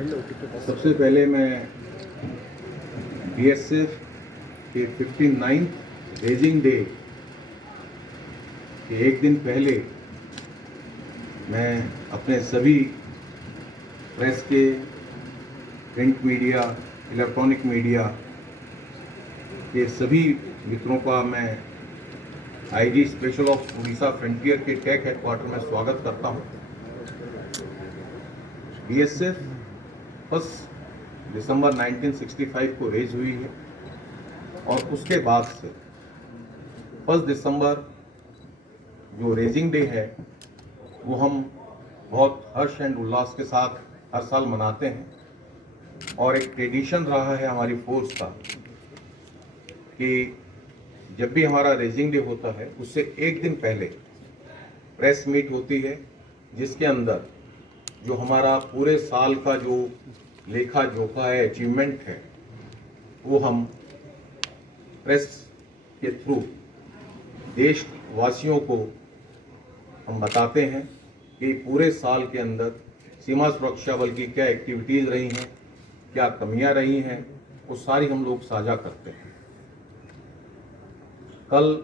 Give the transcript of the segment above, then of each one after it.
सबसे पहले मैं बीएसएफ के 59th रेजिंग डे के एक दिन पहले मैं अपने सभी प्रेस के, प्रिंट मीडिया, इलेक्ट्रॉनिक मीडिया के सभी मित्रों का मैं IG special of Orissa frontier के टेक हेडक्वार्टर में स्वागत करता हूं। बीएसएफ 1 दिसंबर 1965 को रेज हुई है और उसके बाद से 1 दिसंबर जो रेजिंग डे है वो हम बहुत हर्ष एंड उल्लास के साथ हर साल मनाते हैं और एक ट्रेडिशन रहा है हमारी फोर्स का कि जब भी हमारा रेजिंग डे होता है उससे एक दिन पहले प्रेस मीट होती है जिसके अंदर जो हमारा पूरे साल का जो लेखा जोखा है, अचीवमेंट है, वो हम प्रेस के थ्रू देशवासियों को हम बताते हैं कि पूरे साल के अंदर सीमा सुरक्षा बल की क्या एक्टिविटीज़ रही हैं, क्या कमियां रही हैं, वो सारी हम लोग साझा करते हैं। कल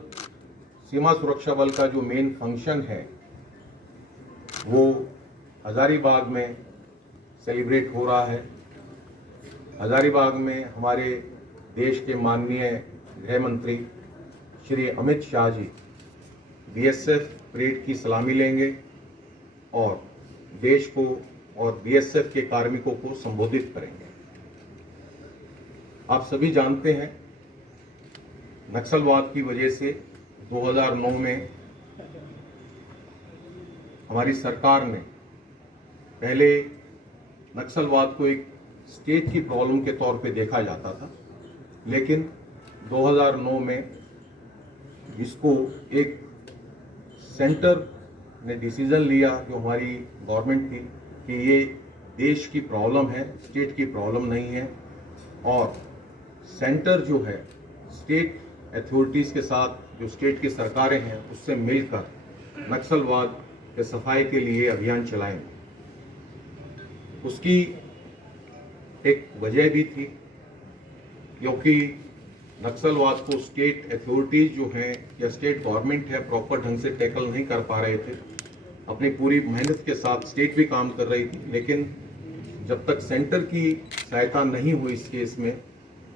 सीमा सुरक्षा बल का जो मेन फंक्शन है वो हजारीबाग में सेलिब्रेट हो रहा है। हजारीबाग में हमारे देश के माननीय गृह मंत्री श्री अमित शाह जी बीएसएफ परेड की सलामी लेंगे और देश को और बीएसएफ के कार्मिकों को संबोधित करेंगे। आप सभी जानते हैं नक्सलवाद की वजह से 2009 में हमारी सरकार ने पहले नक्सलवाद को एक स्टेट की प्रॉब्लम के तौर पे देखा जाता था, लेकिन 2009 में इसको एक सेंटर ने डिसीजन लिया, जो हमारी गवर्नमेंट थी, कि ये देश की प्रॉब्लम है, स्टेट की प्रॉब्लम नहीं है। और सेंटर जो है स्टेट अथॉरिटीज़ के साथ, जो स्टेट की सरकारें हैं, उससे मिलकर नक्सलवाद के सफाई के लिए अभियान चलाएंगे। उसकी एक वजह भी थी क्योंकि नक्सलवाद को स्टेट अथॉरिटीज़ जो हैं या स्टेट गवर्नमेंट है प्रॉपर ढंग से टैकल नहीं कर पा रहे थे। अपनी पूरी मेहनत के साथ स्टेट भी काम कर रही थी, लेकिन जब तक सेंटर की सहायता नहीं हुई इस केस में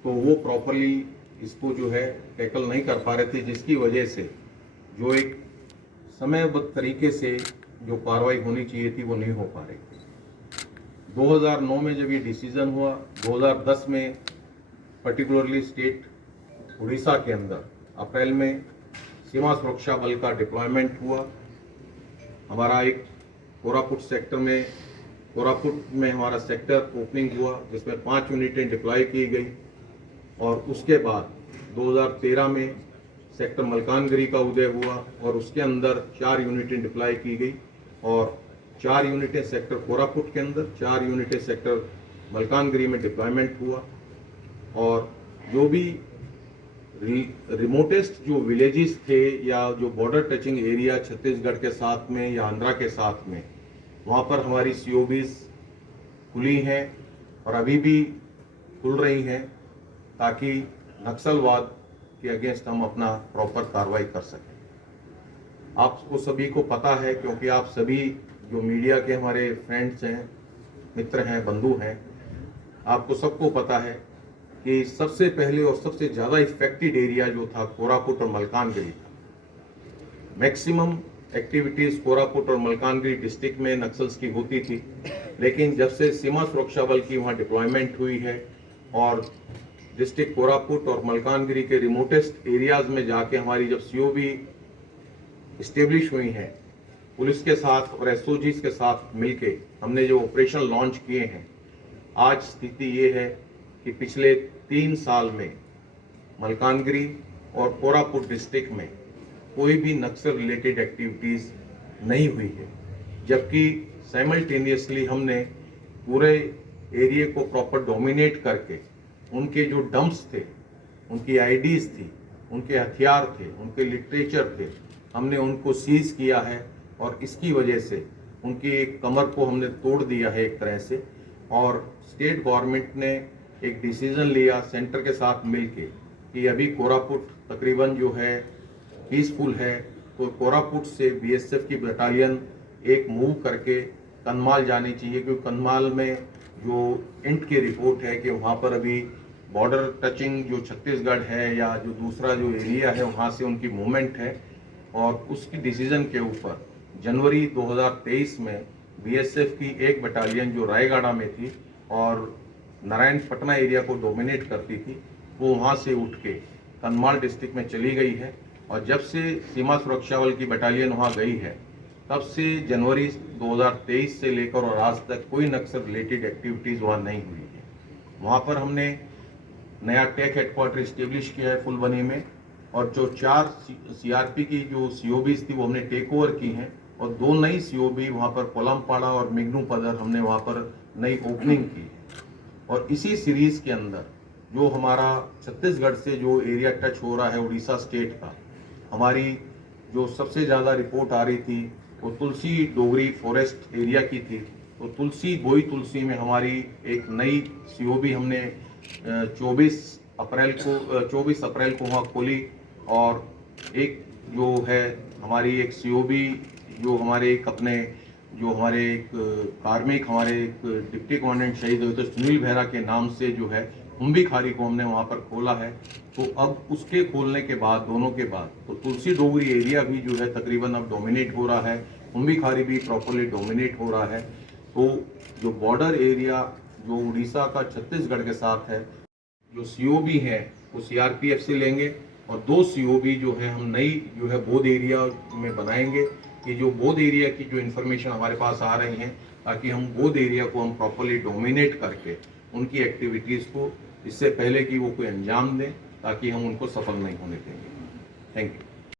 तो वो प्रॉपरली इसको जो है टैकल नहीं कर पा रहे थे, जिसकी वजह से जो एक समयबद्ध तरीके से जो कार्रवाई होनी चाहिए थी वो नहीं हो पा रही थी। 2009 में जब ये डिसीजन हुआ, 2010 में पर्टिकुलरली स्टेट उड़ीसा के अंदर अप्रैल में सीमा सुरक्षा बल का डिप्लॉयमेंट हुआ। हमारा एक कोरापुट सेक्टर में, कोरापुट में हमारा सेक्टर ओपनिंग हुआ जिसमें 5 यूनिटें डिप्लॉय की गई और उसके बाद 2013 में सेक्टर मलकानगिरी का उदय हुआ और उसके अंदर 4 यूनिटें डिप्लॉय की गई और 4 यूनिटें सेक्टर कोरापुट के अंदर, 4 यूनिटें सेक्टर मलकानगिरी में डिप्लॉयमेंट हुआ। और जो भी रिमोटेस्ट जो विलेजेस थे या जो बॉर्डर टचिंग एरिया छत्तीसगढ़ के साथ में या आंध्रा के साथ में, वहाँ पर हमारी सीओबीज खुली हैं और अभी भी खुल रही हैं ताकि नक्सलवाद के अगेंस्ट हम अपना प्रॉपर कार्रवाई कर सकें। आपको सभी को पता है क्योंकि आप सभी जो मीडिया के हमारे फ्रेंड्स हैं, मित्र हैं, बंधु हैं, आपको सबको पता है कि सबसे पहले और सबसे ज़्यादा इफेक्टेड एरिया जो था कोरापुट और मलकानगिरी था। मैक्सिमम एक्टिविटीज़ कोरापुट और मलकानगिरी डिस्ट्रिक्ट में नक्सल्स की होती थी, लेकिन जब से सीमा सुरक्षा बल की वहाँ डिप्लॉयमेंट हुई है और डिस्ट्रिक्ट कोरापुट और मलकानगिरी के रिमोटेस्ट एरियाज़ में जाके हमारी जब सीओबी इस्टेब्लिश हुई हैं, पुलिस के साथ और एसओजीज के साथ मिलके हमने जो ऑपरेशन लॉन्च किए हैं, आज स्थिति ये है कि पिछले 3 साल में मलकानगिरी और कोरापुट डिस्ट्रिक्ट में कोई भी नक्सल रिलेटेड एक्टिविटीज़ नहीं हुई है, जबकि साइमल्टेनियसली हमने पूरे एरिया को प्रॉपर डोमिनेट करके उनके जो डंप्स थे, उनकी आईडीज़ थी, उनके हथियार थे, उनके लिटरेचर थे, हमने उनको सीज किया है और इसकी वजह से उनकी एक कमर को हमने तोड़ दिया है एक तरह से। और स्टेट गवर्नमेंट ने एक डिसीजन लिया सेंटर के साथ मिलके कि अभी कोरापुट तकरीबन जो है पीसफुल है, तो कोरापुट से बीएसएफ की बटालियन एक मूव करके कन्माल जानी चाहिए, क्योंकि कन्माल में जो इंट की रिपोर्ट है कि वहाँ पर अभी बॉर्डर टचिंग जो छत्तीसगढ़ है या जो दूसरा जो एरिया है वहाँ से उनकी मूवमेंट है, और उसकी डिसीजन के ऊपर जनवरी 2023 में बीएसएफ की एक बटालियन जो रायगढ़ में थी और नारायणपटना एरिया को डोमिनेट करती थी, वो वहाँ से उठ के कन्माल डिस्ट्रिक्ट में चली गई है। और जब से सीमा सुरक्षा बल की बटालियन वहाँ गई है, तब से जनवरी 2023 से लेकर और आज तक कोई नक्सल रिलेटेड एक्टिविटीज़ वहाँ नहीं हुई है। वहाँ पर हमने नया टेक हेडक्वार्टर इस्टेब्लिश किया है फुलबनी में, और जो 4 सीआरपी की जो सीओबीज थी वो हमने टेक ओवर की हैं, और 2 नई सीओबी वहाँ पर कोलमपाड़ा और मिग्नू पदर हमने वहाँ पर नई ओपनिंग की है। और इसी सीरीज़ के अंदर जो हमारा छत्तीसगढ़ से जो एरिया टच हो रहा है उड़ीसा स्टेट का, हमारी जो सबसे ज़्यादा रिपोर्ट आ रही थी वो तुलसी डोगरी फॉरेस्ट एरिया की थी। तो तुलसी बोई तुलसी में हमारी एक नई सीओबी हमने 24 अप्रैल को वहाँ खोली, और एक जो है हमारी एक सीओबी जो हमारे एक अपने जो हमारे एक कार्मिक हमारे एक डिप्टी कमांडेंट शहीद हुए थे सुनील बेहरा के नाम से जो है हुम्बी खारी को हमने वहाँ पर खोला है। तो अब उसके खोलने के बाद दोनों के बाद तो तुलसी डोगरी एरिया भी जो है तकरीबन अब डोमिनेट हो रहा है, हुम्बी खारी भी प्रॉपरली डोमिनेट हो रहा है। तो जो बॉर्डर एरिया जो उड़ीसा का छत्तीसगढ़ के साथ है, जो सीओबी है वो सीआरपीएफ से लेंगे, और 2 सीओबी जो है हम नई जो है बौद्ध एरिया में बनाएंगे कि जो बौद्ध एरिया की जो इन्फॉर्मेशन हमारे पास आ रही हैं, ताकि हम बौद्ध एरिया को हम प्रॉपरली डोमिनेट करके उनकी एक्टिविटीज़ को इससे पहले कि वो कोई अंजाम दें, ताकि हम उनको सफल नहीं होने देंगे। Thank you.